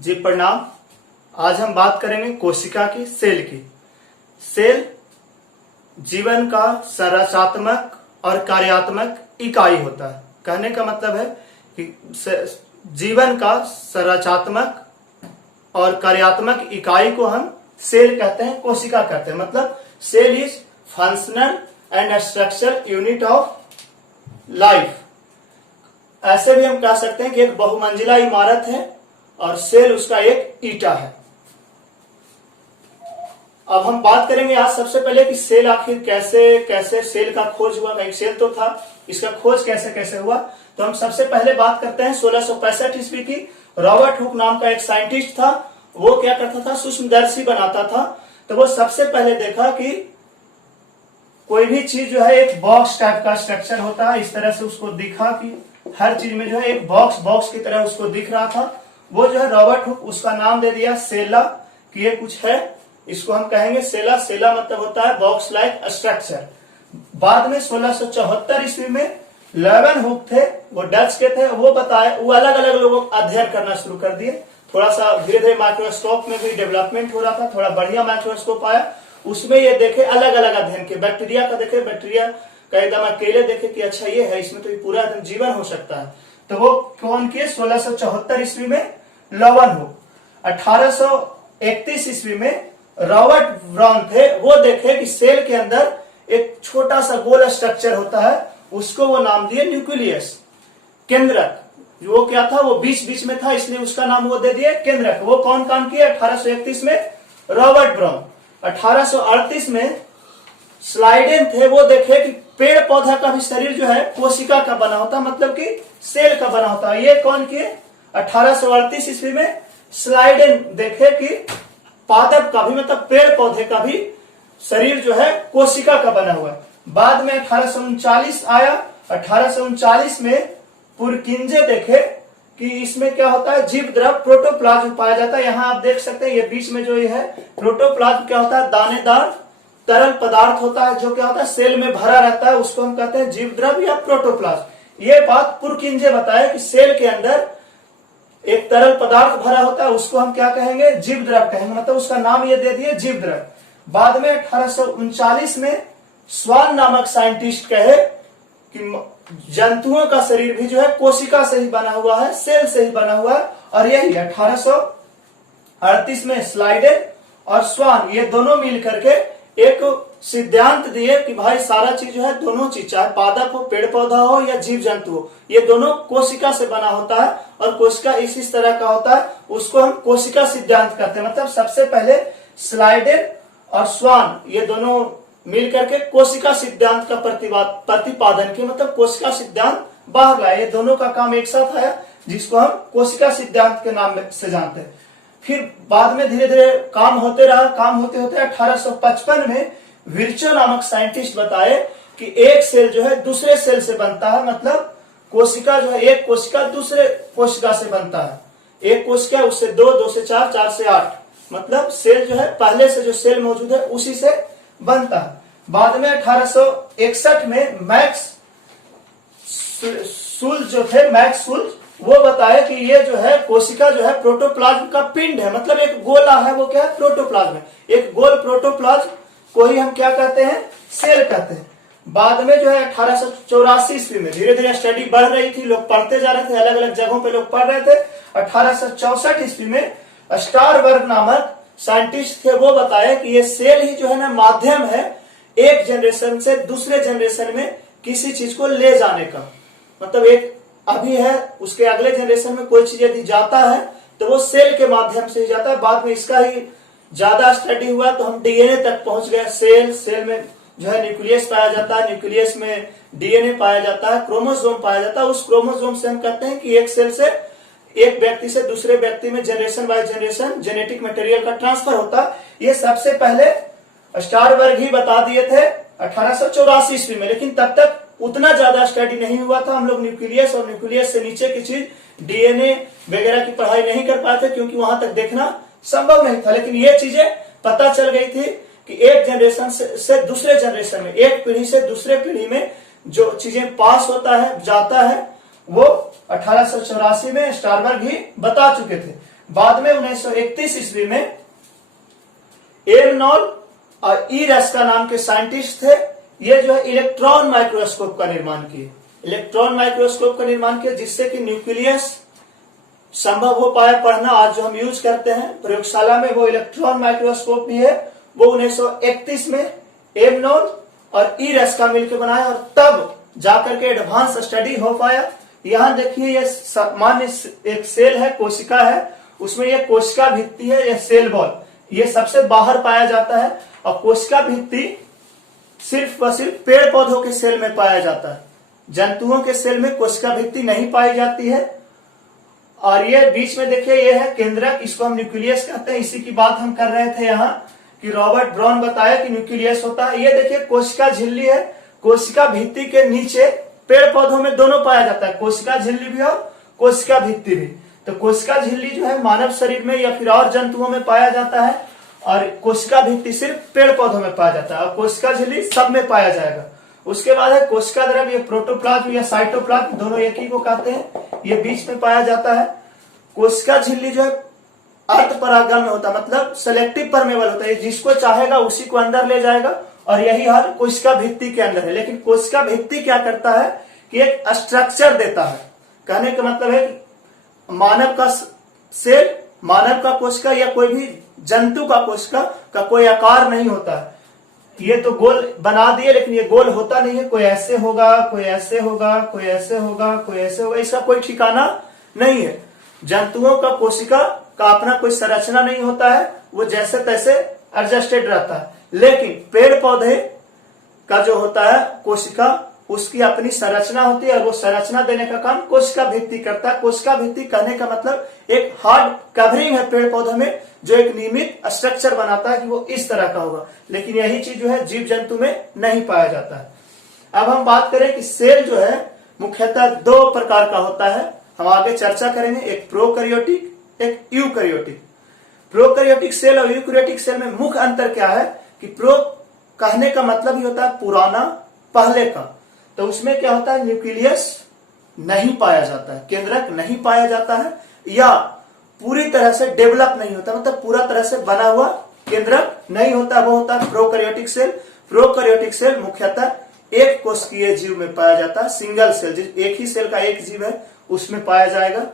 जी प्रणाम। आज हम बात करेंगे कोशिका की, सेल की। सेल जीवन का संरचनात्मक और कार्यात्मक इकाई होता है। कहने का मतलब है कि जीवन का संरचनात्मक और कार्यात्मक इकाई को हम सेल कहते हैं, कोशिका कहते हैं। मतलब cell is functional and structural unit of life. ऐसे भी हम कह सकते हैं कि एक बहुमंजिला इमारत है और सेल उसका एक ईटा है। अब हम बात करेंगे आज सबसे पहले कि सेल आखिर कैसे कैसे सेल का खोज हुआ। एक सेल तो था, इसका खोज कैसे कैसे हुआ। तो हम सबसे पहले बात करते हैं 1665 ईस्वी की। रॉबर्ट हुक नाम का एक साइंटिस्ट था। वो क्या करता था, सूक्ष्मदर्शी बनाता था। तो वो सबसे पहले देखा कि कोई भी चीज जो है एक बॉक्स टाइप का स्ट्रक्चर होता है। इस तरह से उसको दिखा कि हर चीज में जो है एक बॉक्स की तरह उसको दिख रहा था। वो जो है रॉबर्ट हुक, उसका नाम दे दिया सेला कि ये कुछ है, इसको हम कहेंगे सेला। सेला मतलब होता है बॉक्स लाइक स्ट्रक्चर। बाद में 1674 ईस्वी में लेवन हुक थे, वो डच के थे। वो बताए, वो अलग अलग लोगों को अध्ययन करना शुरू कर दिए। थोड़ा सा धीरे धीरे माइक्रोस्कोप में भी डेवलपमेंट हो रहा था, थोड़ा बढ़िया माइक्रोस्कोप आया। उसमें ये देखे अलग अलग अध्ययन के, बैक्टीरिया का देखे, बैक्टीरिया का एकदम अकेले देखे कि अच्छा ये है, इसमें तो पूरा जीवन हो सकता है। तो वो कौन किए 1674 ईस्वी में लेवन हुक। 1831 ईस्वी में रॉबर्ट ब्राउन थे। वो देखे कि सेल के अंदर एक छोटा सा गोल स्ट्रक्चर होता है, उसको वो नाम दिए न्यूक्लियस, केंद्रक। वो क्या था, वो बीच बीच में था, इसलिए उसका नाम वो दे दिए केंद्रक। वो कौन काम किया 1831 में? Robert brown. 1838 में स्लाइडेन थे। वो देखे कि पेड़ पौधा का भी शरीर जो है कोशिका का बना होता है, मतलब कि सेल का बना होता है। ये कौन किए 1838 ईस्वी में? स्लाइडेन देखे कि पादप का भी, मतलब पेड़ पौधे का भी शरीर जो है कोशिका का बना हुआ है। बाद में 1839 आया। 1839 में पुरकिंजे देखे कि इसमें क्या होता है, जीव द्रव प्रोटोप्लाज्म पाया जाता है। यहाँ आप देख सकते हैं, ये बीच में जो ये है प्रोटोप्लाज्म क्या होता है, दानेदार तरल पदार्थ होता है जो क्या होता है सेल में भरा रहता है, उसको हम कहते हैं जीव द्रव या प्रोटोप्लाज्म। ये बात पुरकिंजे बताया कि सेल के अंदर एक तरल पदार्थ भरा होता है, उसको हम क्या कहेंगे, जीव द्रव कहेंगे। मतलब उसका नाम ये दे दिए जीव द्रव। बाद में 1839 में स्वान नामक साइंटिस्ट कहे कि जंतुओं का शरीर भी जो है कोशिका से ही बना हुआ है, सेल से ही बना हुआ है। और यही 1838 में स्लाइडेन और स्वान, ये दोनों मिल करके एक सिद्धांत दिए कि भाई सारा चीज जो है, दोनों चीज, चाहे पादप हो, पेड़ पौधा हो या जीव जंतु हो, ये दोनों कोशिका से बना होता है। और कोशिका इस तरह का होता है, उसको हम कोशिका सिद्धांत कहते हैं। मतलब सबसे पहले स्लाइडेन और स्वान ये दोनों मिल करके कोशिका सिद्धांत का प्रतिपादन किया, मतलब कोशिका सिद्धांत बाहर लाए। ये दोनों का काम एक साथ आया, जिसको हम कोशिका सिद्धांत के नाम से जानते हैं। फिर बाद में धीरे धीरे काम होते रहा। काम होते होते 1855 में विर्चो नामक साइंटिस्ट बताए कि एक सेल जो है दूसरे सेल से बनता है। मतलब कोशिका जो है, एक कोशिका दूसरे कोशिका से बनता है। एक कोशिका, उससे दो से चार, चार से 8। मतलब सेल जो है पहले से जो सेल मौजूद है उसी से बनता है। बाद में 1861 में मैक्स सुल्ज जो थे, मैक्स सुल्ज, वो बताया कि ये जो है कोशिका जो है प्रोटोप्लाज्म का पिंड है। मतलब एक गोला है, वो क्या है, प्रोटोप्लाज्म है। एक गोल प्रोटोप्लाज्म को ही हम क्या कहते हैं, सेल कहते हैं। बाद में जो है 1884 ईस्वी में धीरे धीरे स्टडी बढ़ रही थी, लोग पढ़ते जा रहे थे, अलग अलग जगहों पे लोग पढ़ रहे थे। 1864 ईस्वी में स्टारबर्ग नामक साइंटिस्ट थे। वो बताया कि ये सेल ही जो है ना माध्यम है एक जनरेशन से दूसरे जनरेशन में किसी चीज को ले जाने का। मतलब एक अभी है, उसके अगले जनरेशन में कोई चीज यदि जाता है तो वो सेल के माध्यम से ही जाता है। बाद में इसका ही ज्यादा स्टडी हुआ तो हम डीएनए तक पहुंच गए। सेल में जो है न्यूक्लियस पाया जाता है, न्यूक्लियस में डीएनए पाया जाता है, क्रोमोसोम पाया जाता है। उस क्रोमोसोम से हम कहते हैं कि एक सेल से एक व्यक्ति से दूसरे व्यक्ति में generation by generation genetic material का ट्रांसफर होता है। ये सबसे पहले स्टारबर्ग ही बता दिए थे 1884 ईस्वी में। लेकिन तब तक उतना ज्यादा स्टडी नहीं हुआ था। हम लोग न्यूक्लियस और न्यूक्लियस से नीचे की चीज डीएनए वगैरह की पढ़ाई नहीं कर पाए थे, क्योंकि वहां तक देखना संभव नहीं था। लेकिन ये चीजें पता चल गई थी कि एक जनरेशन से दूसरे जनरेशन में, एक पीढ़ी से दूसरे पीढ़ी में जो चीजें पास होता है, जाता है, वो 1884 में स्टारबर्ग ही बता चुके थे। बाद में 1931 ईस्वी में एमनॉल और ई रस्का नाम के साइंटिस्ट थे। ये जो है इलेक्ट्रॉन माइक्रोस्कोप का निर्माण किए, इलेक्ट्रॉन माइक्रोस्कोप का निर्माण किया, जिससे कि न्यूक्लियस संभव हो पाया पढ़ना। आज जो हम यूज करते हैं प्रयोगशाला में वो इलेक्ट्रॉन माइक्रोस्कोप भी है, वो 1931 में एमनॉल और ई रस्का मिलकर बनाया और तब जाकर के एडवांस स्टडी हो पाया। यहाँ देखिए ये सामान्य एक सेल है, कोशिका है, उसमें ये कोशिका भित्ति है, ये सेल वॉल, ये सबसे बाहर पाया जाता है। और कोशिका भित्ति सिर्फ व सिर्फ पेड़ पौधों के सेल में पाया जाता है, जंतुओं के सेल में कोशिका भित्ति नहीं पाई जाती है। और ये बीच में देखिए ये है केंद्रक, इसको हम न्यूक्लियस कहते हैं। इसी की बात हम कर रहे थे यहाँ कि रॉबर्ट ब्राउन बताया कि न्यूक्लियस होता है। ये देखिए कोशिका झिल्ली है, कोशिका भित्ति के नीचे पेड़ पौधों में दोनों पाया जाता है, कोशिका झिल्ली भी और कोशिका भित्ति भी। तो कोशिका झिल्ली जो है मानव शरीर में या फिर और जंतुओं में पाया जाता है, और कोशिका भित्ति सिर्फ पेड़ पौधों में पाया जाता है, और कोशिका झिल्ली सब में पाया जाएगा। उसके बाद है कोशिका द्रव्य, प्रोटोप्लाज्म या साइटोप्लाज्म, दोनों एक ही को कहते हैं, ये बीच में पाया जाता है। कोशिका झिल्ली जो है अर्ध परागण में होता है, मतलब सेलेक्टिव परमेबल होता है, जिसको चाहेगा उसी को अंदर ले जाएगा, और यही हाल कोशिका भित्ति के अंदर है। लेकिन कोशिका भित्ति क्या करता है कि एक स्ट्रक्चर देता है। कहने का मतलब है कि मानव का सेल, मानव का कोशिका या कोई भी जंतु का कोशिका का कोई आकार नहीं होता है। ये तो गोल बना दिए, लेकिन ये गोल होता नहीं है, कोई ऐसे होगा, कोई ऐसे होगा, कोई ऐसे होगा, कोई ऐसे होगा, इसका कोई ठिकाना नहीं है। जंतुओं का कोशिका का अपना कोई संरचना नहीं होता है, वो जैसे तैसे एडजस्टेड रहता है। लेकिन पेड़ पौधे का जो होता है कोशिका, उसकी अपनी संरचना होती है, और वो संरचना देने का काम कोशिका भित्ति करता है। कोशिका भित्ति कहने का मतलब एक हार्ड कवरिंग है पेड़ पौधे में, जो एक नियमित स्ट्रक्चर बनाता है कि वो इस तरह का होगा। लेकिन यही चीज जो है जीव जंतु में नहीं पाया जाता है। अब हम बात करें कि सेल जो है मुख्यतः दो प्रकार का होता है, हम आगे चर्चा करेंगे, एक प्रोकैरियोटिक, एक यूकैरियोटिक। प्रोकैरियोटिक सेल और यूकैरियोटिक सेल में मुख्य अंतर क्या है कि प्रो कहने का मतलब ही होता है पुराना, पहले का। तो उसमें क्या होता है, न्यूक्लियस नहीं पाया जाता है, केंद्रक नहीं पाया जाता है, या पूरी तरह से डेवलप नहीं होता, मतलब पूरा तरह से बना हुआ केंद्रक नहीं होता, वो होता है प्रोकैरियोटिक सेल। प्रोकैरियोटिक सेल मुख्यतः एक कोशिकीय जीव में पाया जाता है, सिंगल सेल, एक ही सेल का एक जीव है उसमें पाया जाएगा।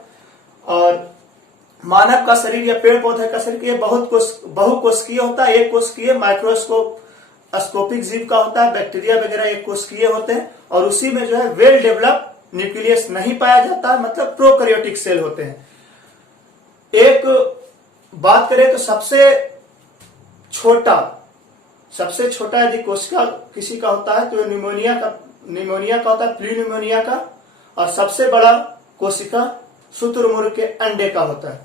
और मानव का शरीर या पेड़ पौधे का शरीर ये बहुकोशिकीय होता है, एक कोशिकीय माइक्रोस्कोपिक जीव का होता है, बैक्टीरिया वगैरह एक कोशिकीय होते हैं, और उसी में जो है वेल डेवलप न्यूक्लियस नहीं पाया जाता है, मतलब प्रोकैरियोटिक सेल होते हैं। एक बात करें तो सबसे छोटा यदि कोशिका किसी का होता है तो निमोनिया का होता है, प्लूनिमोनिया का, और सबसे बड़ा कोशिका शुतुरमुर्ग के अंडे का होता है।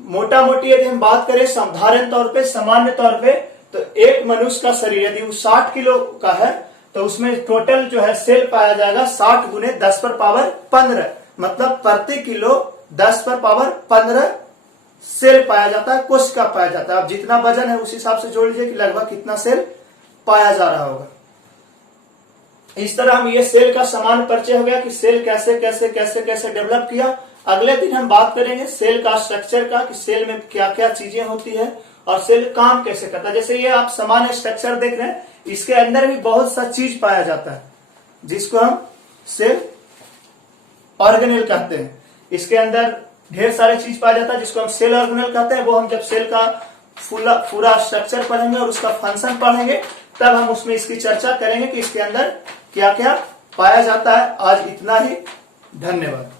मोटा मोटी यदि हम बात करें साधारण तौर पे, सामान्य तौर पे, तो एक मनुष्य का शरीर यदि वो 60 किलो का है तो उसमें टोटल जो है सेल पाया जाएगा 60 गुने 10 पर पावर 15, मतलब प्रति किलो 10 पर पावर 15 सेल पाया जाता है, कोशिका पाया जाता है। अब जितना वजन है उस हिसाब से जोड़ लीजिए कि लगभग कितना सेल पाया जा रहा होगा। इस तरह हम ये सेल का समान परिचय हो गया कि सेल कैसे कैसे कैसे कैसे डेवलप किया। अगले दिन हम बात करेंगे सेल का स्ट्रक्चर का, कि सेल में क्या क्या चीजें होती है और सेल काम कैसे करता है। जैसे ये आप सामान्य स्ट्रक्चर देख रहे हैं, इसके अंदर भी बहुत सा चीज पाया जाता है जिसको हम सेल ऑर्गेनेल कहते हैं। इसके अंदर ढेर सारे चीज पाया जाता है जिसको हम सेल ऑर्गेनेल कहते हैं। वो हम जब सेल का पूरा स्ट्रक्चर पढ़ेंगे और उसका फंक्शन पढ़ेंगे तब हम उसमें इसकी चर्चा करेंगे कि इसके अंदर क्या क्या पाया जाता है। आज इतना ही, धन्यवाद।